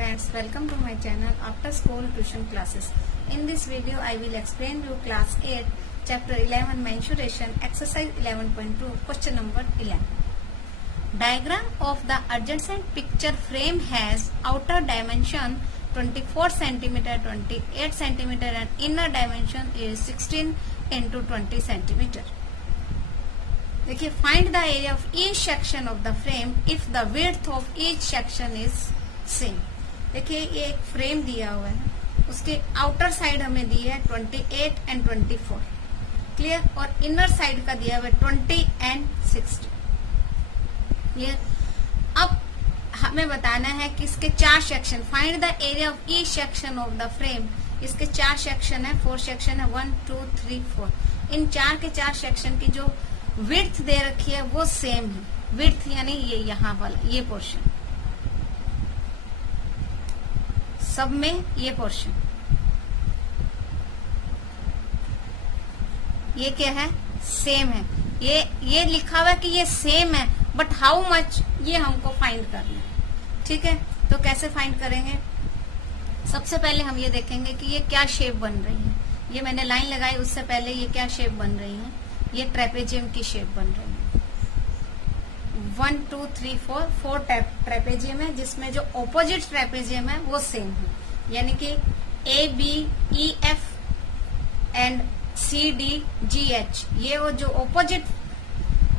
friends, welcome to my channel After School Tuition Classes. In this video I will explain you class 8 chapter 11 mensuration exercise 11.2 question number 11. Diagram of the adjacent picture frame has outer dimension 24 cm, 28 cm and inner dimension is 16 into 20 cm. देखिए, find the area of each section of the frame if the width of each section is same. देखिए, ये एक frame दिया हुआ है, उसके outer side हमें दी है 28 एंड 24, क्लियर, और इनर साइड का दिया हुआ है 20 एंड 60, क्लियर. अब हमें बताना है कि इसके 4 section, find the area of each section of the frame. इसके 4 सेक्शन है, 4 सेक्शन है, 1 2 3 4. इन 4 के 4 सेक्शन की जो विड्थ दे रखी है वो सेम है. विड्थ यानी ये यहाँ वाला ये पोर्शन, सब में ये पोर्शन, ये क्या है, सेम है. ये लिखा हुआ है कि ये सेम है, बट हाउ मच ये हमको फाइंड करना है. ठीक है, तो कैसे फाइंड करेंगे? सबसे पहले हम ये देखेंगे कि ये क्या शेप बन रही है. ये मैंने लाइन लगाई, उससे पहले ये क्या शेप बन रही है. ये ट्रेपेजियम की शेप बन रही है. 1 2 3 4 ट्रेपेजियम है, जिसमें जो ऑपोजिट ट्रेपेजियम है वो सेम है. यानी कि A B E F and C D G H, ये वो जो ऑपोजिट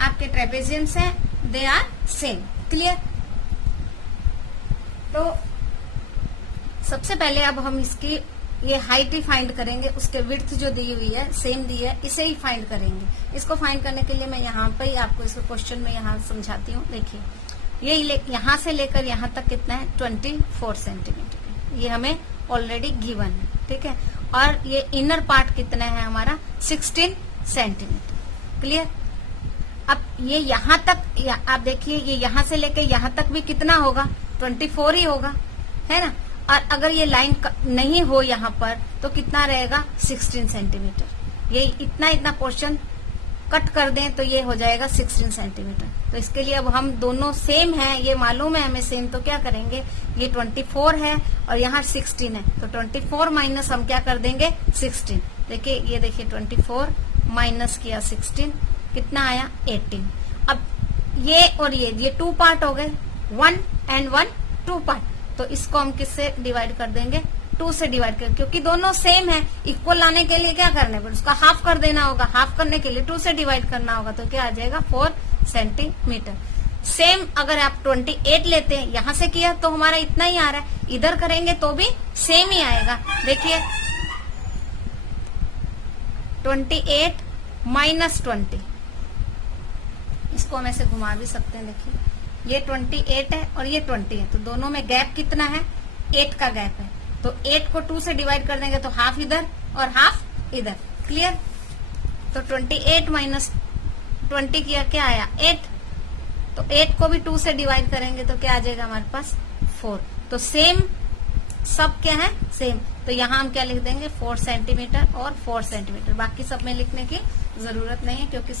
आपके ट्रेपेजियम्स हैं दे आर सेम. क्लियर. तो सबसे पहले अब हम इसकी ये हाइट ही फाइंड करेंगे. उसके विड्थ जो दी हुई है सेम दी है, इसे ही फाइंड करेंगे. इसको फाइंड करने के लिए मैं यहाँ पे ही आपको इसको क्वेश्चन में यहाँ समझाती हूँ. देखिए, ये यहाँ से लेकर यहाँ तक कितना है, 24 सेंटीमीटर. ये हमें ऑलरेडी गिवन है. ठीक है, और ये इनर पार्ट कितना है हमारा, 16 सेंटीमीटर. क्लियर. अब ये यहाँ तक आप देखिए, ये यहाँ से लेकर यहाँ तक भी कितना होगा, 24 ही होगा, है ना. और अगर ये लाइन नहीं हो यहाँ पर तो कितना रहेगा, 16 सेंटीमीटर. ये इतना पोर्शन कट कर दें तो ये हो जाएगा 16 सेंटीमीटर. तो इसके लिए अब हम दोनों सेम है, ये मालूम है हमें सेम, तो क्या करेंगे, ये 24 है और यहाँ 16 है, तो 24 माइनस हम क्या कर देंगे, 16. देखिए, ये देखिए 24 माइनस किया 16, कितना आया, 18. अब ये और ये 2 पार्ट हो गए, 1 एंड 1 2 पार्ट. तो इसको हम किससे डिवाइड कर देंगे, 2 से डिवाइड कर, क्योंकि दोनों सेम है. इक्वल लाने के लिए क्या करना है, उसका हाफ कर देना होगा. हाफ करने के लिए 2 से डिवाइड करना होगा, तो क्या आ जाएगा, 4 सेंटीमीटर. सेम अगर आप 28 लेते हैं, यहां से किया तो हमारा इतना ही आ रहा है, इधर करेंगे तो भी सेम ही आएगा. देखिए, 28 माइनस 20, इसको हम ऐसे घुमा भी सकते हैं. देखिए, ये 28 है और ये 20 है, तो दोनों में गैप कितना है, 8 का गैप है. तो 8 को 2 से डिवाइड कर देंगे तो हाफ इधर और हाफ इधर. क्लियर. तो 28 माइनस 20 किया, क्या आया, 8. तो 8 को भी 2 से डिवाइड करेंगे तो क्या आ जाएगा हमारे पास, 4. तो सेम, सब क्या है, सेम. तो यहाँ हम क्या लिख देंगे, 4 सेंटीमीटर और 4 सेंटीमीटर. बाकी सब में लिखने की जरूरत नहीं है क्योंकि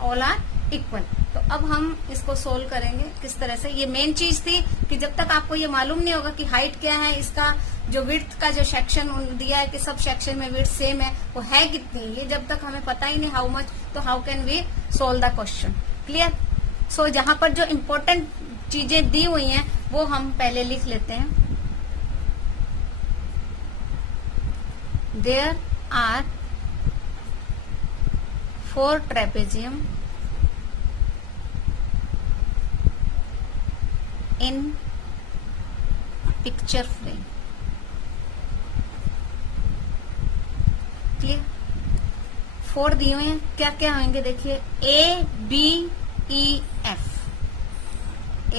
ऑल आर इक्वल. तो अब हम इसको सोल्व करेंगे किस तरह से. ये मेन चीज थी कि जब तक आपको ये मालूम नहीं होगा कि हाइट क्या है, इसका जो विड्थ का जो सेक्शन दिया है कि सब सेक्शन में विड्थ सेम है, वो है कितनी, ये जब तक हमें पता ही नहीं हाउ मच, तो how can we solve the question. Clear. So जहां पर जो इम्पोर्टेंट चीजें दी हुई हैं वो हम पहले लिख लेते हैं. There are 4 trapezium in picture frame. Clear. 4 दिए हुए हैं, क्या क्या होंगे देखिए, A B E F,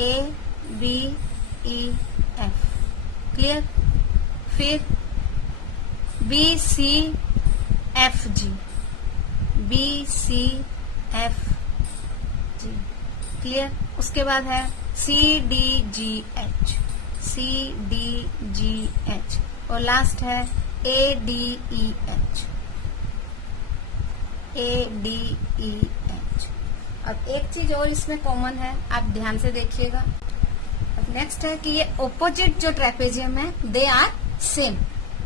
A B E F. Clear. फिर B C F G, B C F G. Clear. उसके बाद है C D G H, C D G H, और लास्ट है A D E H, A D E H. अब एक चीज और इसमें कॉमन है, आप ध्यान से देखिएगा. अब नेक्स्ट है कि ये ऑपोजिट जो ट्रेपेजियम है they are same,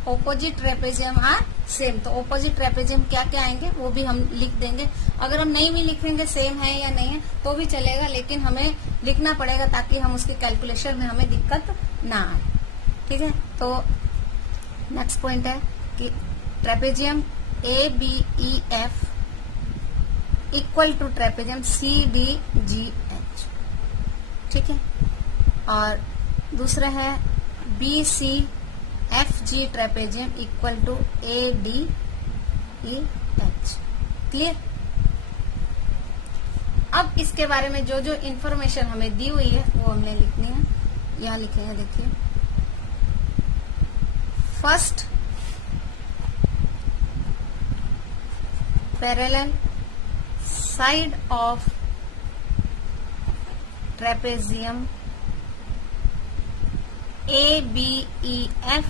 opposite trapezium are same. तो ऑपोजिट ट्रेपेजियम क्या क्या आएंगे वो भी हम लिख देंगे। अगर हम नहीं भी लिखेंगे सेम है या नहीं है तो भी चलेगा, लेकिन हमें लिखना पड़ेगा ताकि हम उसके कैलकुलेशन में हमें दिक्कत ना आए। ठीक है, तो नेक्स्ट पॉइंट है कि trapezium ABEF equal to trapezium CDGH। ठीक है, और दूसरा है BCFG trapezium equal to ADEH। Clear. अब इसके बारे में जो जो इंफॉर्मेशन हमें दी हुई है वो हमने लिखनी है। यहाँ लिखेंगे, देखिए first parallel side of trapezium ABEF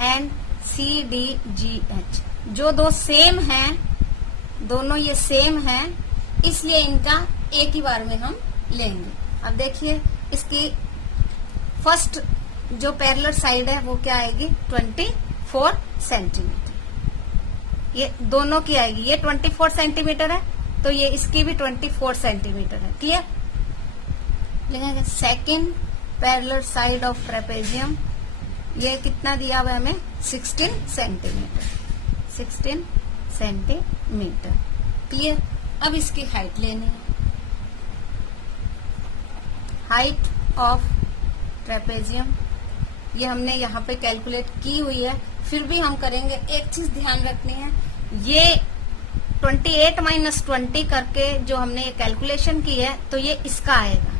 and CDGH, जो दो सेम हैं, दोनों ये सेम हैं, इसलिए इनका एक ही बार में हम लेंगे। अब देखिए इसकी फर्स्ट जो पैरेलल साइड है वो क्या आएगी 24 सेंटीमीटर। ये दोनों की आएगी, ये 24 सेंटीमीटर है तो ये इसकी भी 24 सेंटीमीटर है। क्लियर। लिखेंगे second parallel side of trapezium, ये कितना दिया हुआ है हमें 16 सेंटीमीटर, 16 सेंटीमीटर। क्लियर। अब इसकी हाइट लेनी है। हाइट ऑफ ट्रेपेजियम ये हमने यहाँ पे कैलकुलेट की हुई है, फिर भी हम करेंगे। एक चीज ध्यान रखनी है, ये 28 माइनस 20 करके जो हमने ये कैलकुलेशन की है तो ये इसका आएगा,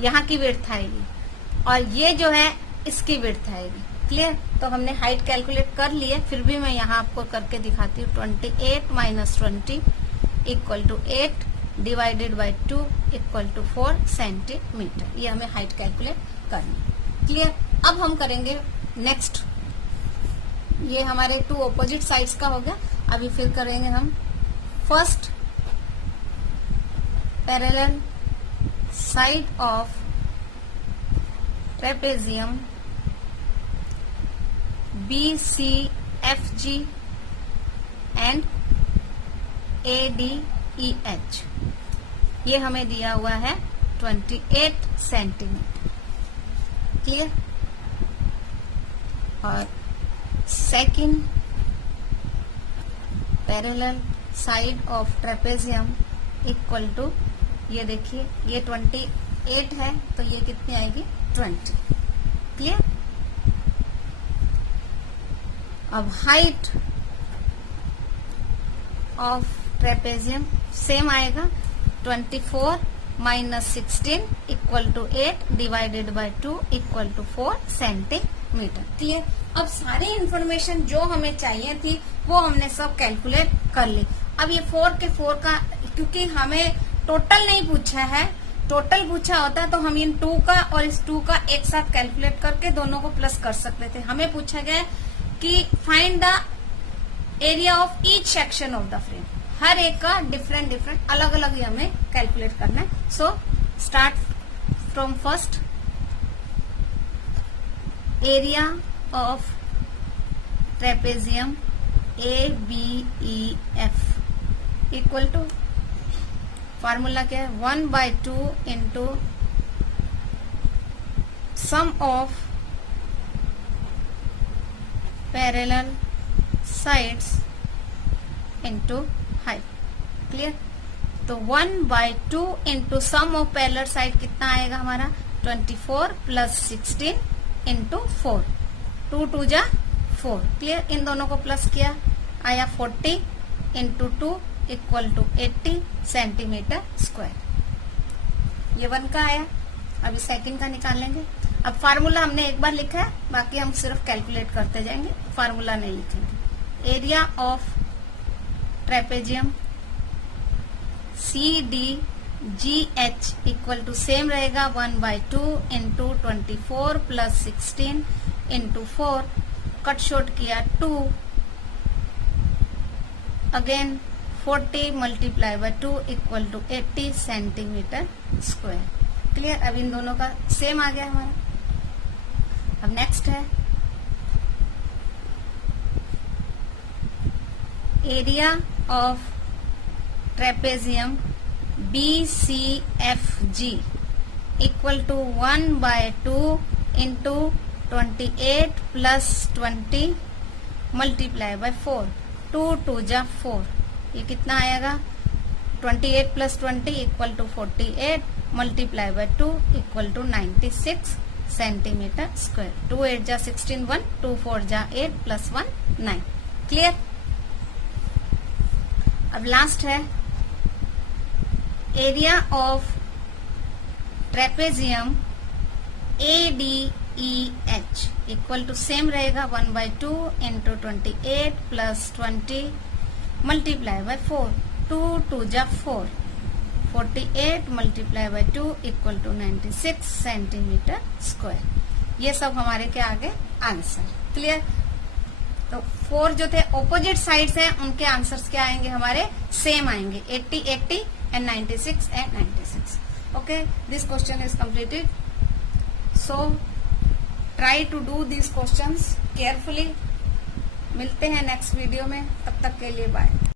यहाँ की विड्थ आएगी, और ये जो है इसकी विड्थ आएगी। क्लियर। तो हमने हाइट कैलकुलेट कर ली है, फिर भी मैं यहाँ आपको करके दिखाती हूँ। 28 minus 20 equal to 8 divided by 2 equal to 4 centimetre. ये हमें हाइट कैलकुलेट करनी। क्लियर। अब हम करेंगे नेक्स्ट, ये हमारे टू ऑपोजिट साइड्स का हो गया। अभी फिर करेंगे हम first parallel side of trapezium BCFG and ADEH, ये हमें दिया हुआ है 28 सेंटीमीटर। क्लियर। और second parallel side of trapezium equal to, ये देखिए ये 28 है तो ये कितनी आएगी 20। क्लियर। अब हाइट ऑफ ट्रेपेजियम सेम आएगा, 24 minus 16 equal to 8 divided by 2 equal to 4 centimetre. Clear. अब सारी इंफॉर्मेशन जो हमें चाहिए थी वो हमने सब कैलकुलेट कर ली। अब ये 4 के 4 का, क्योंकि हमें टोटल नहीं पूछा है, टोटल पूछा होता तो हम इन 2 का और इस 2 का एक साथ कैलकुलेट करके दोनों को प्लस कर सकते थे। हमें पूछा गया कि find the area of each section of the frame, हर एक का डिफरेंट डिफरेंट अलग अलग ही हमें कैलकुलेट करना है। So start from first, area of trapezium ABEF equal to, formula क्या है 1/2 into sum of parallel sides into height. Clear. तो 1/2 into sum of parallel side कितना आएगा हमारा 24 प्लस 16 इंटू 4, 2 2 जा 4। क्लियर। इन दोनों को प्लस किया, आया 40 into 2 equal to 80 centimetre square. ये 1 का आया। अभी सेकंड का निकाल लेंगे। अब फार्मूला हमने एक बार लिखा है, बाकी हम सिर्फ कैलकुलेट करते जाएंगे, फार्मूला नहीं लिखेंगे। Area of trapezium CDGH equal to same रहेगा 1/2 into 24 plus 16 into 4, cut short किया 2, again 40 multiply by 2 equal to 80 centimetre square. Clear. अब इन दोनों का सेम आ गया हमारा। अब नेक्स्ट है area of trapezium BCFG equal to 1/2 into 28 plus 20 multiply by 4। 2 2 जा 4, ये कितना आएगा 28 plus 20 equal to 48 multiply by 2 equal to 96 centimetre square. 2 8 जा 16 1, 2 4 जा 8 प्लस 1 9। क्लियर। अब लास्ट है area of trapezium ADEH equal to same रहेगा 1/2 इंटू 28 प्लस 20 मल्टीप्लाई बाय 4। 2 2 जा 4, 48 multiply by 2 equal to 96 centimetre square. ये सब हमारे क्या आगे आंसर। क्लियर। तो 4 जो थे ऑपोजिट साइड्स हैं, उनके आंसर्स क्या आएंगे हमारे सेम आएंगे, 80 80 and 96 and 96। Okay, this question is completed. So try to do this questions carefully. मिलते हैं नेक्स्ट वीडियो में, तब तक के लिए बाय।